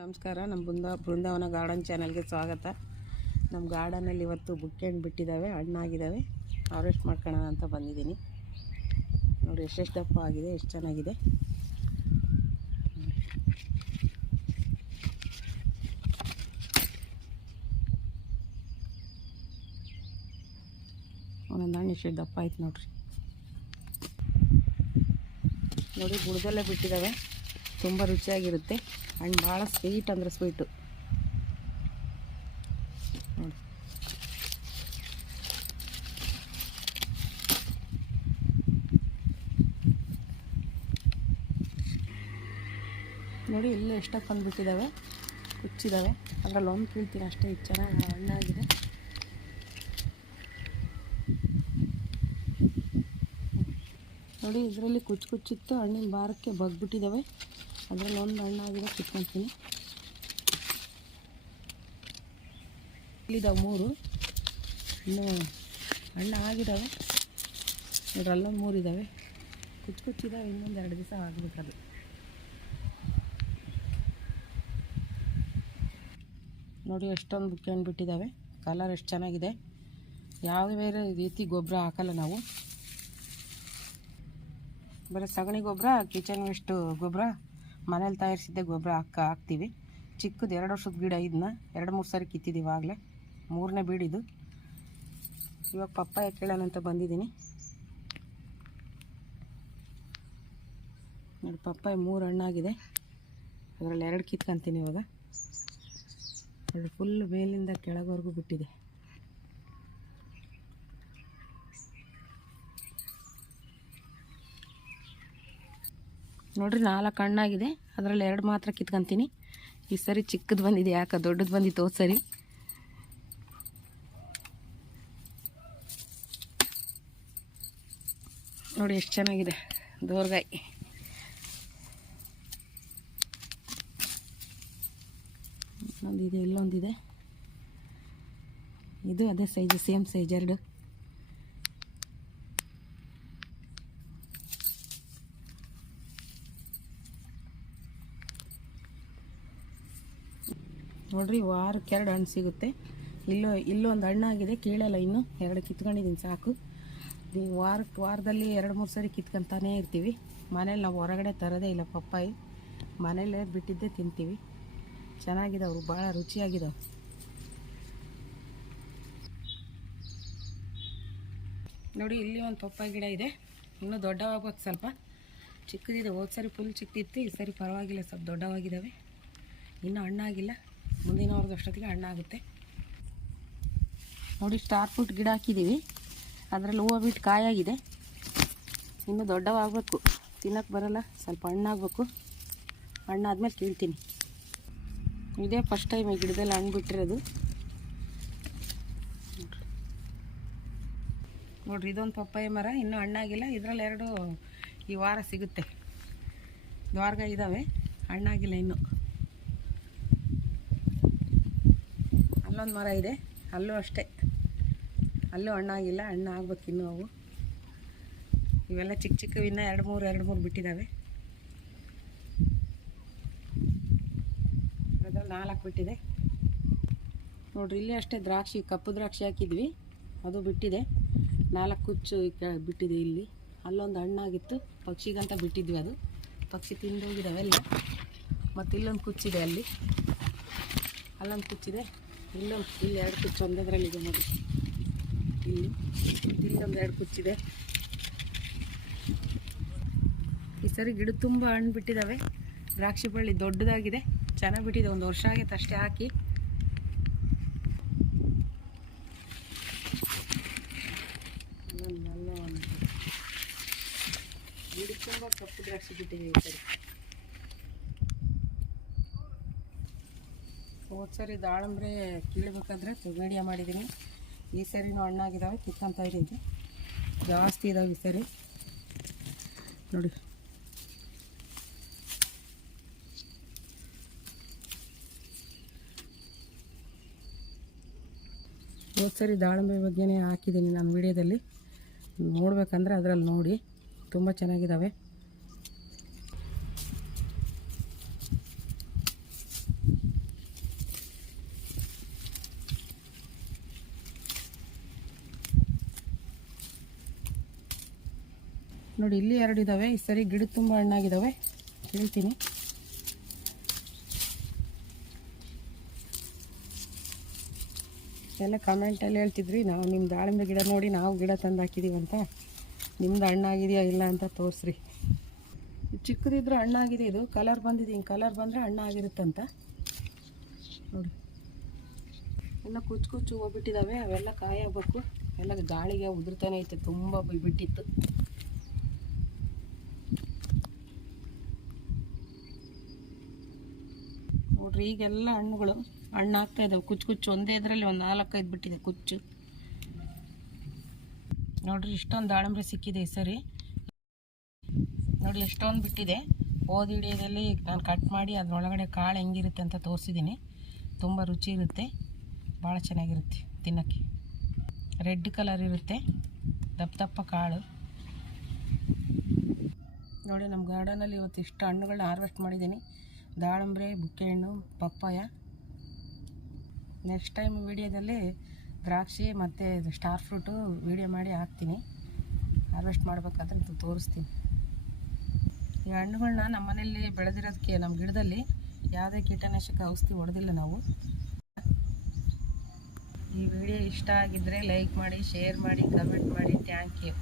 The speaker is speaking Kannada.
ನಮಸ್ಕಾರ. ನಮ್ಮ ಬೃಂದಾವನ ಗಾರ್ಡನ್ ಚಾನಲ್ಗೆ ಸ್ವಾಗತ. ನಮ್ಮ ಗಾರ್ಡನಲ್ಲಿ ಇವತ್ತು ಬುಕ್ಕೆ ಹಣ್ಣು ಬಿಟ್ಟಿದ್ದಾವೆ, ಹಣ್ಣಾಗಿದ್ದಾವೆ. ಹಾರ್ವೆಸ್ಟ್ ಮಾಡ್ಕೊಳ್ಳೋಣ ಅಂತ ಬಂದಿದ್ದೀನಿ. ನೋಡಿ ಎಷ್ಟೆಷ್ಟು ದಪ್ಪ ಆಗಿದೆ, ಎಷ್ಟು ಚೆನ್ನಾಗಿದೆ. ಒಂದೊಂದು ಹಣ್ಣು ಎಷ್ಟು ದಪ್ಪ ಆಯ್ತು ನೋಡ್ರಿ. ನೋಡಿ ಬುಡದಲ್ಲೇ ಬಿಟ್ಟಿದ್ದಾವೆ, ತುಂಬ ರುಚಿಯಾಗಿರುತ್ತೆ. ಹಣ್ಣು ಭಾಳ ಸ್ವೀಟ್ ಅಂದರೆ ಸ್ವೀಟು ನೋಡಿ. ನೋಡಿ ಇಲ್ಲೂ ಎಷ್ಟಕ್ಕೆ ಬಂದುಬಿಟ್ಟಿದ್ದಾವೆ, ಕುಚ್ಚಿದ್ದಾವೆ. ಅದರಲ್ಲಿ ಒಂದು ಕೀಳ್ತೀನಿ ಅಷ್ಟೇ. ಇದು ಚೆನ್ನಾಗಿ ಹಣ್ಣಾಗಿದೆ. ನೋಡಿ ಇದರಲ್ಲಿ ಕುಚ್ಚಿತ್ತು, ಹಣ್ಣಿನ ಭಾರಕ್ಕೆ ಬಗ್ಬಿಟ್ಟಿದ್ದಾವೆ. ಅದರಲ್ಲಿ ಒಂದು ಹಣ್ಣಾಗಿದೆ, ಕಿತ್ಕೊತೀನಿ. ಇಲ್ಲಿದ್ದಾವೆ 3, ಇನ್ನೂ ಹಣ್ಣು ಆಗಿದ್ದಾವೆ. ನೋಡ್ರಿ ಅಲ್ಲೊಂದು 3 ಇದ್ದಾವೆ, ಕುಚ್ಚಿದ್ದಾವೆ. ಇನ್ನೊಂದು 2 ದಿವಸ ಆಗಬೇಕದು. ನೋಡಿ ಎಷ್ಟೊಂದು ಬುಕ್ಕೆ ಹಣ್ಣು ಬಿಟ್ಟಿದ್ದಾವೆ. ಕಲರ್ ಎಷ್ಟು ಚೆನ್ನಾಗಿದೆ. ಯಾವುದೇ ಬೇರೆ ರೀತಿ ಗೊಬ್ಬರ ಹಾಕಲ್ಲ ನಾವು, ಬರೀ ಸಗಣಿ ಗೊಬ್ಬರ, ಕಿಚನ್ ವೇಸ್ಟ್ ಗೊಬ್ಬರ, ಮನೇಲಿ ತಯಾರಿಸಿದ್ದೆ ಗೊಬ್ಬರ ಹಾಕ್ತೀವಿ. ಚಿಕ್ಕದು 2 ವರ್ಷದ ಗಿಡ. ಇದನ್ನ 2-3 ಸಾರಿ ಕಿತ್ತಿದ್ದೀವಿ. ಆಗಲೇ 3ನೇ ಬೀಡಿದು. ಇವಾಗ ಪಪ್ಪಾಯ ಕೇಳೋಣ ಅಂತ ಬಂದಿದ್ದೀನಿ. ನೋಡಿ ಪಪ್ಪಾಯ 3 ಹಣ್ಣಾಗಿದೆ. ಅದರಲ್ಲಿ 2 ಕಿತ್ಕೊಂತೀನಿ ಇವಾಗ. ಅದು ಫುಲ್ ಮೇಲಿಂದ ಕೆಳಗವರೆಗೂ ಬಿಟ್ಟಿದೆ. ನೋಡ್ರಿ 4 ಹಣ್ಣಾಗಿದೆ. ಅದರಲ್ಲಿ 2 ಮಾತ್ರ ಕಿತ್ಕೊಂತೀನಿ. ಈ ಸರಿ ಚಿಕ್ಕದು ಬಂದಿದೆ, ಯಾಕೆ ದೊಡ್ಡದು ಬಂದಿತ್ತು ಹೋದ ಸರಿ. ನೋಡಿ ಎಷ್ಟು ಚೆನ್ನಾಗಿದೆ ದೋರ್ಗಾಯಿ. ಒಂದಿದೆ, ಇಲ್ಲೊಂದಿದೆ. ಇದು ಅದೇ ಸೈಜು, ಸೇಮ್ ಸೈಜ್ 2. ನೋಡ್ರಿ ವಾರಕ್ಕೆ 2 ಹಣ್ಣು ಸಿಗುತ್ತೆ. ಇಲ್ಲೊಂದು ಹಣ್ಣಾಗಿದೆ, ಕೀಳಲ್ಲ. ಇನ್ನೂ 2 ಕಿತ್ಕೊಂಡಿದ್ದೀನಿ, ಸಾಕು. ವಾರದಲ್ಲಿ 2-3 ಸರಿ ಕಿತ್ಕೊಂತಾನೇ ಇರ್ತೀವಿ. ಮನೇಲಿ ನಾವು ಹೊರಗಡೆ ತರೋದೇ ಇಲ್ಲ. ಪಪ್ಪಾಯಿ ಮನೇಲೇ ಬಿಟ್ಟಿದ್ದೇ ತಿಂತೀವಿ. ಚೆನ್ನಾಗಿದ್ದಾವೆ, ಭಾಳ ರುಚಿಯಾಗಿದ್ದಾವೆ. ನೋಡಿ ಇಲ್ಲಿ ಒಂದು ಪಪ್ಪಾಯಿ ಗಿಡ ಇದೆ. ಇನ್ನೂ ದೊಡ್ಡವಾಗಬೇಕು, ಸ್ವಲ್ಪ ಚಿಕ್ಕದಿದೆ. ಹೋದ ಸರಿ ಫುಲ್ ಚಿಕ್ಕದಿತ್ತು, ಈ ಸರಿ ಪರವಾಗಿಲ್ಲ, ಸ್ವಲ್ಪ ದೊಡ್ಡವಾಗಿದ್ದಾವೆ. ಇನ್ನೂ ಹಣ್ಣಾಗಿಲ್ಲ, ಮುಂದಿನ ವಾರದ ಅಷ್ಟೊತ್ತಿಗೆ ಹಣ್ಣಾಗುತ್ತೆ. ನೋಡಿ ಸ್ಟಾರ್ ಫ್ರೂಟ್ ಗಿಡ ಹಾಕಿದ್ದೀವಿ. ಅದರಲ್ಲಿ ಹೂವು ಬಿಟ್ಟು ಕಾಯಾಗಿದೆ. ಇನ್ನೂ ದೊಡ್ಡವಾಗಬೇಕು, ತಿನ್ನೋಕ್ಕೆ ಬರೋಲ್ಲ. ಸ್ವಲ್ಪ ಹಣ್ಣಾಗಬೇಕು. ಹಣ್ಣಾದ್ಮೇಲೆ ಕೀಳ್ತೀನಿ. ಇದೇ ಫಸ್ಟ್ ಟೈಮ್ ಈ ಗಿಡದಲ್ಲಿ ಹಣ್ಣು ಬಿಟ್ಟಿರೋದು. ನೋಡ್ರಿ ಇದೊಂದು ಪಪ್ಪಾಯಿ ಮರ, ಇನ್ನೂ ಹಣ್ಣಾಗಿಲ್ಲ. ಇದರಲ್ಲಿ 2 ಈ ವಾರ ಸಿಗುತ್ತೆ. ದ್ವಾರಗಾಯಿ ಇದ್ದಾವೆ, ಹಣ್ಣಾಗಿಲ್ಲ ಇನ್ನೂ. ಅಲ್ಲೊಂದು ಮರ ಇದೆ, ಅಲ್ಲೂ ಅಷ್ಟೇ, ಅಲ್ಲೂ ಹಣ್ಣಾಗಿಲ್ಲ. ಹಣ್ಣು ಆಗ್ಬೇಕು ಇನ್ನೂ ಅವು. ಇವೆಲ್ಲ ಚಿಕ್ಕ ಚಿಕ್ಕವು, ಇನ್ನೂ 2-3 ಬಿಟ್ಟಿದ್ದಾವೆ. ಅದ್ರಲ್ಲಿ 4 ಬಿಟ್ಟಿದೆ. ನೋಡ್ರಿ ಇಲ್ಲಿ ಅಷ್ಟೇ ದ್ರಾಕ್ಷಿ, ಕಪ್ಪು ದ್ರಾಕ್ಷಿ ಹಾಕಿದ್ವಿ, ಅದು ಬಿಟ್ಟಿದೆ. 4 ಕುಚ್ಚು ಬಿಟ್ಟಿದೆ ಇಲ್ಲಿ. ಅಲ್ಲೊಂದು ಹಣ್ಣಾಗಿತ್ತು, ಪಕ್ಷಿಗಂತ ಬಿಟ್ಟಿದ್ವಿ. ಅದು ಪಕ್ಷಿ ತಿಂದೋಗಿದ್ದಾವೆ ಎಲ್ಲ. ಮತ್ತು ಇಲ್ಲೊಂದು ಕುಚ್ಚಿದೆ, ಅಲ್ಲೊಂದು ಕುಚ್ಚಿದೆ. ಇಲ್ಲಿ 2 ಕುಚ್ಚು ಒಂದದ್ರಲ್ಲಿದೆ ನೋಡಿ. ಇಲ್ಲೊಂದು 2 ಕುಚ್ಚಿದೆ. ಈ ಸರಿ ಗಿಡ ತುಂಬ ಹಣ್ಣು ಬಿಟ್ಟಿದ್ದಾವೆ. ದ್ರಾಕ್ಷಿ ಬಳ್ಳಿ ದೊಡ್ಡದಾಗಿದೆ, ಚೆನ್ನಾಗಿ ಬಿಟ್ಟಿದೆ. 1 ವರ್ಷ ಆಗೈತೆ ಅಷ್ಟೇ ಹಾಕಿ. ಗಿಡ ತುಂಬ ಕಪ್ಪು ದ್ರಾಕ್ಷಿ ಬಿಟ್ಟಿದೆ ಈ ಸರಿ. ಹೋದ ಸರಿ ದಾಳಂಬ್ರೆ ಕೀಳಬೇಕಾದ್ರೆ ವಿಡಿಯೋ ಮಾಡಿದ್ದೀನಿ. ಈ ಸರಿನೂ ಹಣ್ಣಾಗಿದ್ದಾವೆ, ಕಿತ್ಕೊಂತ ಇದ್ದೀನಿ. ಜಾಸ್ತಿ ಇದ್ದಾವೆ ಈ ಸರಿ ನೋಡಿ. ಹೋದ ಸರಿ ದಾಳಂಬ್ರೆ ಬಗ್ಗೆನೇ ಹಾಕಿದ್ದೀನಿ ನಾನು ವಿಡಿಯೋದಲ್ಲಿ. ನೋಡ್ಬೇಕಂದ್ರೆ ಅದರಲ್ಲಿ ನೋಡಿ, ತುಂಬ ಚೆನ್ನಾಗಿದ್ದಾವೆ. ನೋಡಿ ಇಲ್ಲಿ 2 ಇದ್ದಾವೆ. ಈ ಸರಿ ಗಿಡ ತುಂಬ ಹಣ್ಣಾಗಿದ್ದಾವೆ. ಹೇಳ್ತೀನಿ. ಎಲ್ಲ ಕಮೆಂಟಲ್ಲಿ ಹೇಳ್ತಿದ್ರಿ, ನಾವು ನಿಮ್ಮ ದಾಳಿಂಬೆ ಗಿಡ ನೋಡಿ ನಾವು ಗಿಡ ತಂದು ಹಾಕಿದ್ದೀವಿ ಅಂತ. ನಿಮ್ದು ಹಣ್ಣಾಗಿದೆಯಾ ಇಲ್ಲ ಅಂತ ತೋರಿಸ್ರಿ. ಚಿಕ್ಕದಿದ್ರೂ ಹಣ್ಣಾಗಿದೆ. ಇದು ಕಲರ್ ಬಂದಿದೆ. ಹಿಂಗೆ ಕಲರ್ ಬಂದರೆ ಹಣ್ಣಾಗಿರುತ್ತಂತ ನೋಡಿ. ಎಲ್ಲ ಕುಚ್ಚು ಕುಚ್ಚು ಹೋಗ್ಬಿಟ್ಟಿದ್ದಾವೆ. ಅವೆಲ್ಲ ಕಾಯಾಗಬೇಕು. ಎಲ್ಲ ಗಾಳಿಗೆ ಉದುರ್ತಾನೆ ಐತೆ. ತುಂಬ ಬಿಟ್ಟಿತ್ತು. ನೋಡ್ರಿ ಈಗೆಲ್ಲ ಹಣ್ಣುಗಳು ಹಣ್ಣಾಗ್ತಾ ಇದ್ದಾವೆ. ಕುಚ್ಚು ಕುಚ್ಚು ಒಂದೇ ಇದರಲ್ಲಿ ಒಂದು 4-5 ಬಿಟ್ಟಿದೆ ಕುಚ್ಚು. ನೋಡ್ರಿ ಇಷ್ಟೊಂದು ದಾಳಿಂಬೆ ಸಿಕ್ಕಿದೆ ಈ ಸರಿ. ನೋಡಿ ಎಷ್ಟೊಂದು ಬಿಟ್ಟಿದೆ. ಹೋದ ವಿಡಿಯೋದಲ್ಲಿ ನಾನು ಕಟ್ ಮಾಡಿ ಅದರೊಳಗಡೆ ಕಾಳು ಹೆಂಗಿರುತ್ತೆ ಅಂತ ತೋರಿಸಿದ್ದೀನಿ. ತುಂಬ ರುಚಿ ಇರುತ್ತೆ, ಭಾಳ ಚೆನ್ನಾಗಿರುತ್ತೆ ತಿನ್ನೋಕ್ಕೆ. ರೆಡ್ ಕಲರ್ ಇರುತ್ತೆ, ದಪ್ಪ ದಪ್ಪ ಕಾಳು. ನೋಡಿ ನಮ್ಮ ಗಾರ್ಡನಲ್ಲಿ ಇವತ್ತು ಇಷ್ಟು ಹಣ್ಣುಗಳನ್ನ ಹಾರ್ವೆಸ್ಟ್ ಮಾಡಿದ್ದೀನಿ. ದಾಳಿಂಬೆ, ಬುಕ್ಕೆಹಣ್ಣು, ಪಪ್ಪಾಯ. ನೆಕ್ಸ್ಟ್ ಟೈಮ್ ವಿಡಿಯೋದಲ್ಲಿ ದ್ರಾಕ್ಷಿ ಮತ್ತು ಸ್ಟಾರ್ ಫ್ರೂಟು ವಿಡಿಯೋ ಮಾಡಿ ಹಾಕ್ತೀನಿ. ಹಾರ್ವೆಸ್ಟ್ ಮಾಡಬೇಕಾದ್ರೆ ತೋರಿಸ್ತೀನಿ. ಈ ಹಣ್ಣುಗಳನ್ನ ನಮ್ಮ ಮನೆಯಲ್ಲಿ ಬೆಳೆದಿರೋದಕ್ಕೆ ನಮ್ಮ ಗಿಡದಲ್ಲಿ ಯಾವುದೇ ಕೀಟನಾಶಕ ಔಷಧಿ ಹೊಡೆದಿಲ್ಲ ನಾವು. ಈ ವಿಡಿಯೋ ಇಷ್ಟ ಆಗಿದ್ದರೆ ಲೈಕ್ ಮಾಡಿ, ಶೇರ್ ಮಾಡಿ, ಕಮೆಂಟ್ ಮಾಡಿ. Thank you.